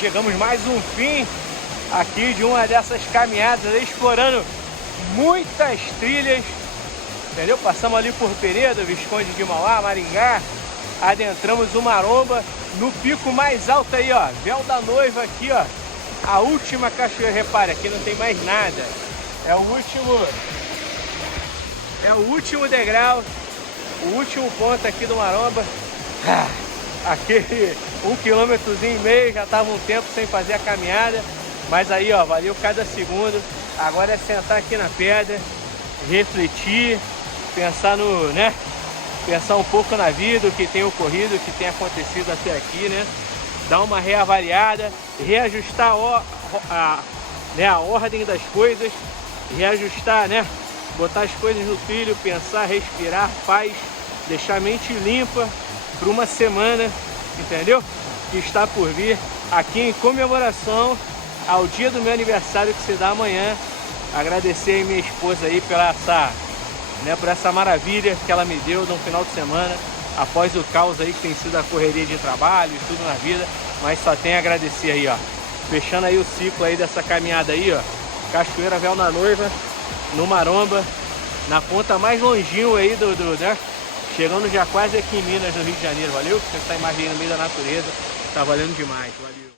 chegamos mais um fim aqui de uma dessas caminhadas, explorando muitas trilhas, entendeu? Passamos ali por Penedo, Visconde de Mauá, Maringá, adentramos o Maromba, no pico mais alto aí, ó, Véu da Noiva aqui, ó, a última cachoeira. Repare, aqui não tem mais nada, é o último degrau, o último ponto aqui do Maromba. Aquele 1,5 km, já tava um tempo sem fazer a caminhada, mas aí, ó, valeu cada segundo. Agora é sentar aqui na pedra, refletir, pensar no, né, pensar um pouco na vida, o que tem ocorrido, o que tem acontecido até aqui, né, dar uma reavaliada, reajustar a ordem das coisas, reajustar, né, botar as coisas no trilho, pensar, respirar, paz, deixar a mente limpa para uma semana, entendeu? Que está por vir aqui em comemoração ao dia do meu aniversário, que se dá amanhã. Agradecer aí minha esposa aí por essa maravilha que ela me deu no final de semana, após o caos aí que tem sido a correria de trabalho e tudo na vida, mas só tem a agradecer aí, ó. Fechando aí o ciclo aí dessa caminhada aí, ó, Cachoeira Véu da Noiva, no Maromba, na ponta mais longinho aí né? Chegando já quase aqui em Minas, no Rio de Janeiro, valeu? Essa imagem aí no meio da natureza, tá valendo demais, valeu.